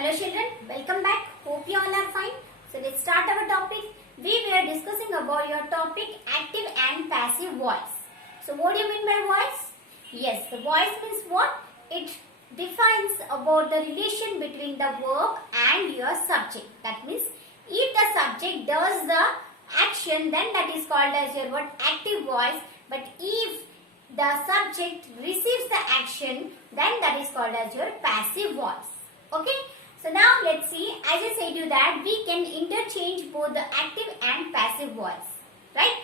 Hello children, welcome back. Hope you all are fine. So let's start our topic. We were discussing about your topic active and passive voice. So what do you mean by voice? Yes, the voice means what? It defines about the relation between the verb and your subject. That means if the subject does the action, then that is called as your what? Active voice. But if the subject receives the action, then that is called as your passive voice. Okay. So now let's see, as I said you that we can interchange both the active and passive voice, right?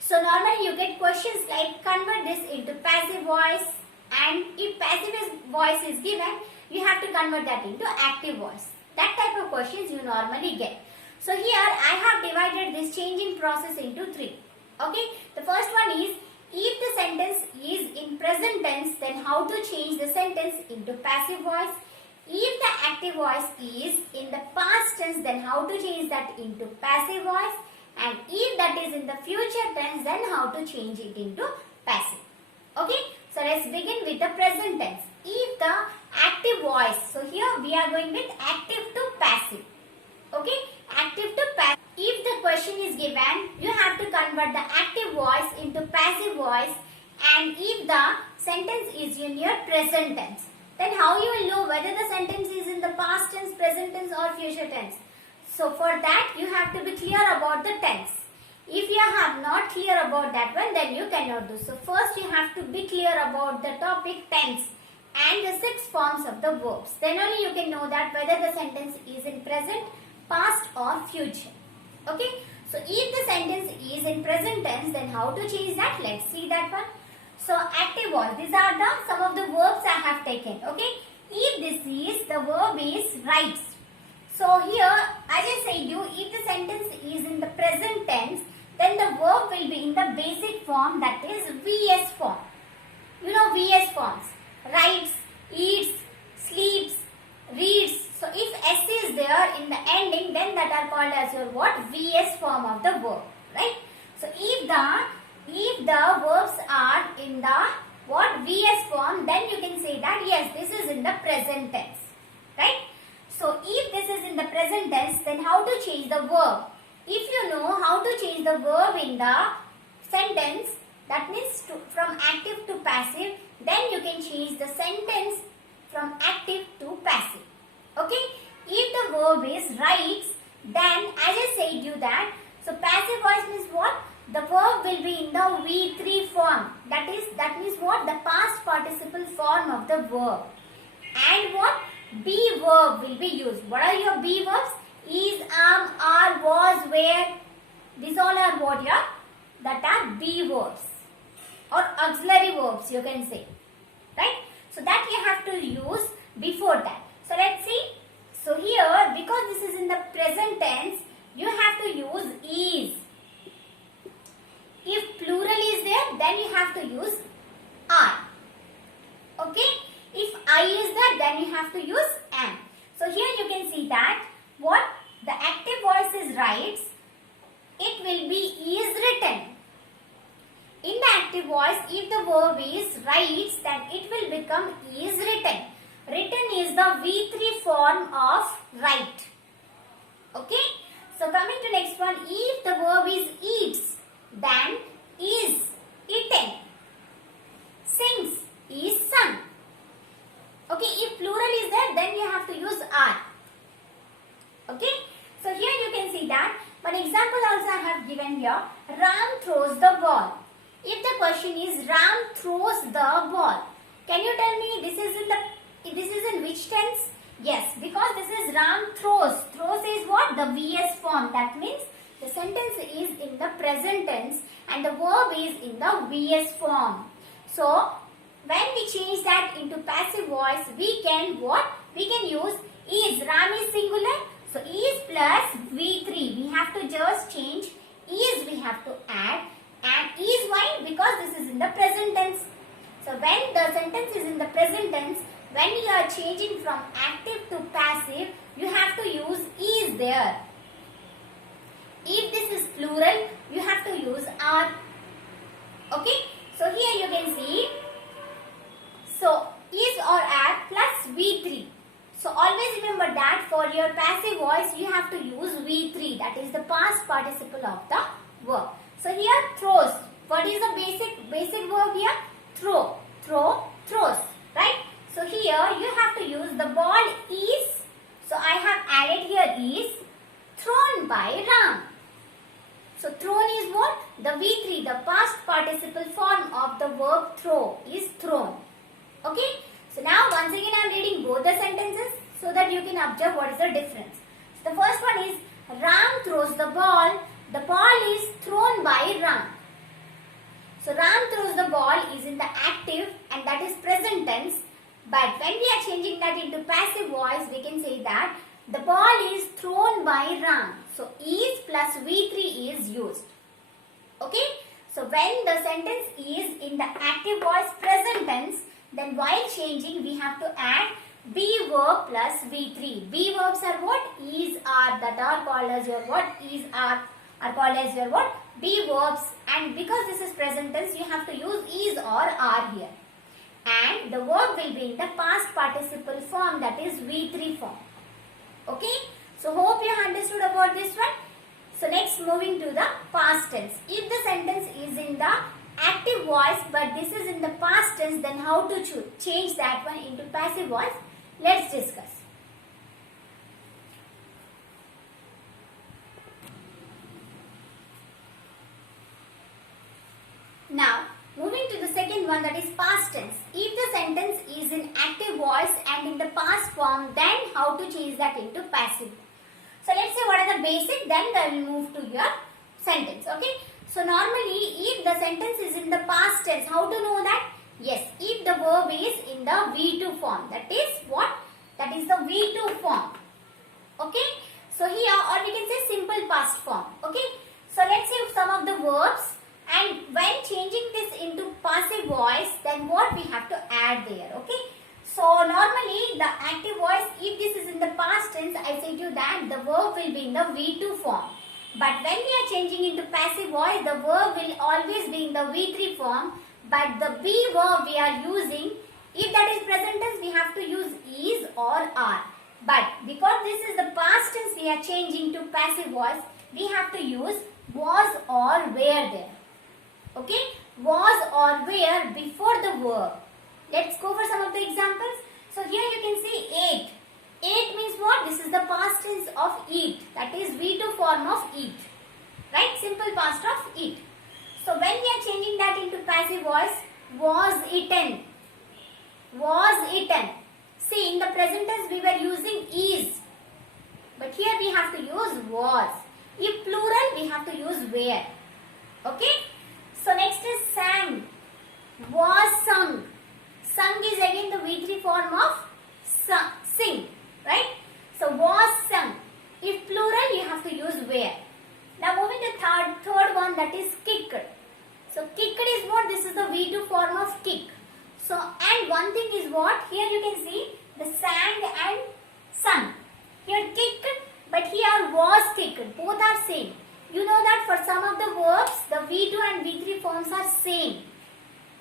So normally you get questions like convert this into passive voice, and if passive voice is given, you have to convert that into active voice. That type of questions you normally get. So here I have divided this changing process into three. Okay, the first one is if the sentence is in present tense, then how to change the sentence into passive voice. If the active voice is in the past tense, then how to change that into passive voice, and if that is in the future tense, then how to change it into passive. Okay, so let's begin with the present tense. If the active voice, so here we are going with active to passive. Okay, active to passive. If the question is given, you have to convert the active voice into passive voice, and if the sentence is in your present tense, then how you will know whether the sentence is in the past tense, present tense or future tense. So for that you have to be clear about the tense. If you have not clear about that one, then you cannot do. So first you have to be clear about the topic tense and the 6 forms of the verbs. Then only you can know that whether the sentence is in present, past or future. Okay. So if the sentence is in present tense, then how to change that? Let's see that one. So active voice, these are the some of the verbs I have taken. Okay, if this is the verb is writes. So here, as I said you, if the sentence is in the present tense, then the verb will be in the basic form, that is VS form. You know VS forms: writes, eats, sleeps, reads. So if S is there in the ending, then that are called as your what? VS form of the verb, right? So if the verbs are in the what? VS form, then you can say that yes, this is in the present tense, right? So if this is in the present tense, then how to change the verb? If you know how to change the verb in the sentence, that means from active to passive, then you can change the sentence from active to passive. Okay? If the verb is writes, then as I said you that, so passive voice means what? The verb will be in the V3 form. That means what? The past participle form of the verb. And what? Be verb will be used. What are your be verbs? Is, are, was, were. These all are what here? That are be verbs or auxiliary verbs you can say. Right? So that you have to use before that. So let's see. So here, because this is in the present tense, you have to use is. If plural is there, then you have to use are. Okay? If I is there, then you have to use am. So here you can see that what the active voice is writes, it will be is written. In the active voice, if the verb is writes, then it will become is written. Written is the V3 form of write. Okay? So coming to next one, if the verb is eats, then is eaten. Sings is sung. Okay, if plural is there, then you have to use are. Okay, so here you can see that one example also I have given here. Ram throws the ball. If the question is Ram throws the ball, can you tell me this is in which tense? Yes, because this is Ram throws. Throws is what? The VS form. That means the sentence is in the present tense and the verb is in the VS form. So when we change that into passive voice, we can what? We can use is. Ram is singular. So is plus V3. We have to just change is, we have to add, and is why? Because this is in the present tense. So when the sentence is in the present tense, when you are changing from active to passive, you have to use is there. If this is plural, you have to use are. Okay. So here you can see. So is or are plus V3. So always remember that for your passive voice, you have to use V3. That is the past participle of the verb. So here throws. What is the basic verb here? Throw. Throw, throws. Right? So here you have to use the ball is. So I have added here is thrown by Ram. So thrown is what? The V3, the past participle form of the verb throw is thrown. Okay? So now once again I am reading both the sentences so that you can observe what is the difference. So the first one is Ram throws the ball. The ball is thrown by Ram. So Ram throws the ball is in the active and that is present tense. But when we are changing that into passive voice, we can say that the ball is thrown by Ram. So is plus V3 is used. Okay? So when the sentence is in the active voice present tense, then while changing we have to add be verb plus V3. Be verbs are what? Is, are, that are called as your what? Is, are called as your what? Be verbs, and because this is present tense you have to use is or are here. And the verb will be in the past participle form, that is V3 form. Okay? So hope you have understood about this one. So next moving to the past tense. If the sentence is in the active voice but this is in the past tense, then how to change that one into passive voice? Let's discuss. Now moving to the second one, that is past tense. If the sentence is in active voice and in the past form, then how to change that into passive? So let's say what are the basic, then I will move to your sentence. Okay? So normally if the sentence is in the past tense, how to know that? Yes, if the verb is in the V2 form. That is what? That is the V2 form. Okay? So here, or we can say simple past form. Okay? So let's say some of the verbs, and when changing this into passive voice, then what we have to add there? Okay? So normally the active voice, if this is in the past tense, I said you that the verb will be in the V2 form. But when we are changing into passive voice, the verb will always be in the V3 form. But the be verb we are using, if that is present tense, we have to use is or are. But because this is the past tense we are changing to passive voice, we have to use was or were there. Okay? Was or were before the verb. Let's go for some of the examples. So here you can see ate. Ate means what? This is the past tense of eat. That is V2 form of eat. Right? Simple past of eat. So when we are changing that into passive voice, was eaten. Was eaten. See, in the present tense we were using is. But here we have to use was. If plural, we have to use were. Okay? So next is sang. Was sung. Sung is again the V3 form of sing. Right? So was sung. If plural, you have to use were. Now moving to third one, that is kicked. So kicked is what? This is the V2 form of kick. So and one thing is what? Here you can see the sang and sung. Here kicked, but here was kicked. Both are same. You know that for some of the verbs, the V2 and V3 forms are same.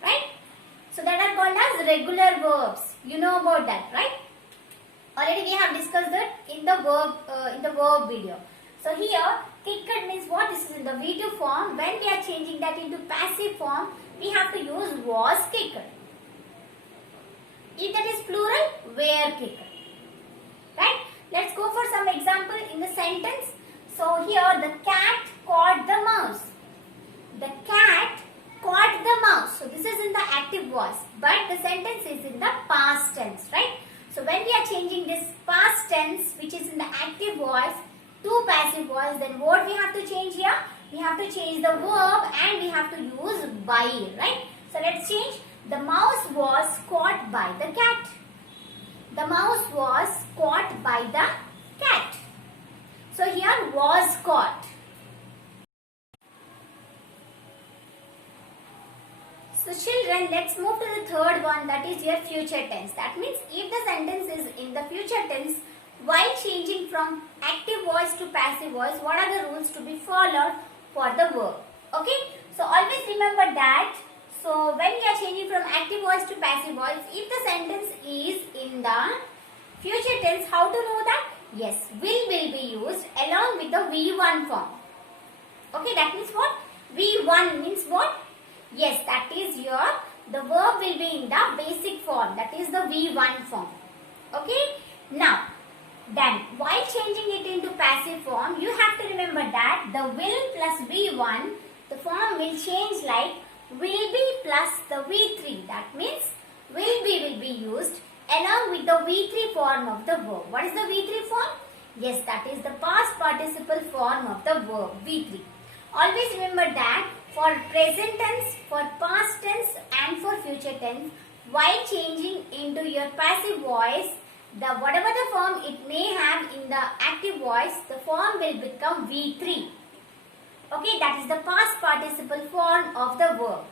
Right? So that are called as regular verbs. You know about that, right? Already we have discussed that in the verb video. So here kicked means what? This is in the V2 form. When we are changing that into passive form, we have to use was kicked. If that is plural, were kicked. Right? Let's go for some example in the sentence. So here the cat caught the mouse. The cat caught the mouse. So this is in the active voice, but the sentence is in the past tense, right? So when we are changing this past tense, which is in the active voice, to passive voice, then what we have to change here? We have to change the verb and we have to use by, right? So let's change. The mouse was caught by the cat. The mouse was caught by the cat. So here was caught. So children, let's move to the third one, that is your future tense. That means if the sentence is in the future tense, while changing from active voice to passive voice, what are the rules to be followed for the verb? Okay, so always remember that. So when we are changing from active voice to passive voice, if the sentence is in the future tense, how to know that? Yes, will be used along with the V1 form. Okay, that means what? V1 means what? Yes, that is the verb will be in the basic form. That is the V1 form. Okay, now then while changing it into passive form, you have to remember that the will plus V1, the form will change like will be plus the V3. That means will be used along with the V3 form of the verb. What is the V3 form? Yes, that is the past participle form of the verb V3. Always remember that for present tense, for past tense and for future tense, while changing into your passive voice, whatever the form it may have in the active voice, the form will become V3. Okay, that is the past participle form of the verb.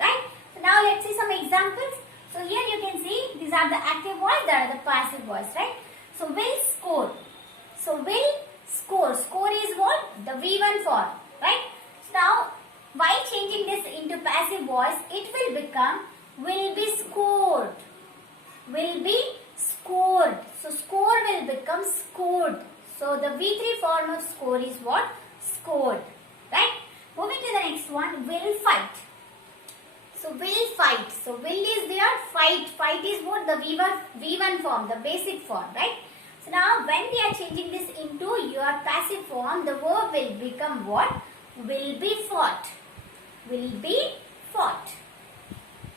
Right? So now let's see some examples. So here you can see these are the active voice, that are the passive voice, right? So will score. So will score. Score is what? The V1 form, right? So now while changing this into passive voice, it will become will be scored. Will be scored. So score will become scored. So the V3 form of score is what? Scored. Right? Moving to the next one, will fight. So will fight. So will is there, fight. Fight is what? The V1 form, the basic form, right? So now when we are changing this into your passive form, the verb will become what? Will be fought. Will be fought.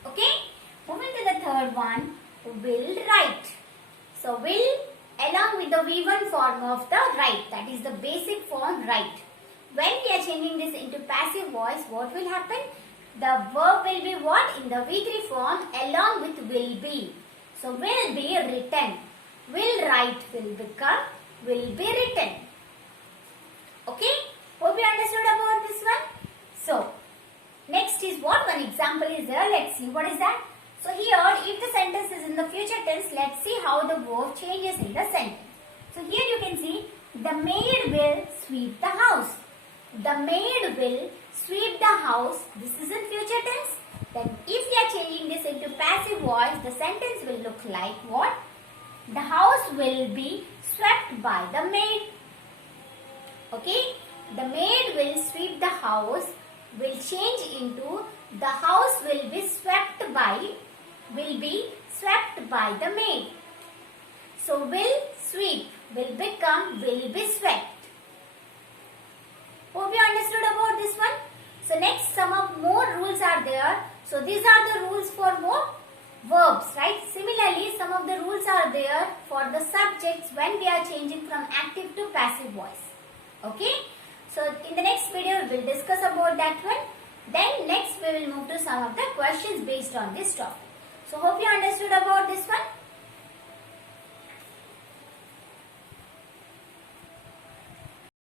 Okay? Moving to the third one, will write. So will along with the V1 form of the write, that is the basic form write. When we are changing this into passive voice, what will happen? The verb will be what? In the V3 form along with will be. So will be written. Will write will become will be written. Okay? Hope you understood about this one. So next is what? One example is there. Let's see what is that. So here if the sentence is in the future tense, let's see how the verb changes in the sentence. So here you can see the maid will sweep the house. The maid will sweep the house. This is in future tense. Then if we are changing this into passive voice, the sentence will look like what? The house will be swept by the maid. Okay? The maid will sweep the house will change into the house will be swept by the maid. So will sweep will become will be swept. Hope you understood about this one. So next some of more rules are there. So these are the rules for more verbs, right? Similarly, some of the rules are there for the subjects when we are changing from active to passive voice. Okay? So in the next video we will discuss about that one. Then next we will move to some of the questions based on this topic. So hope you understood about this one.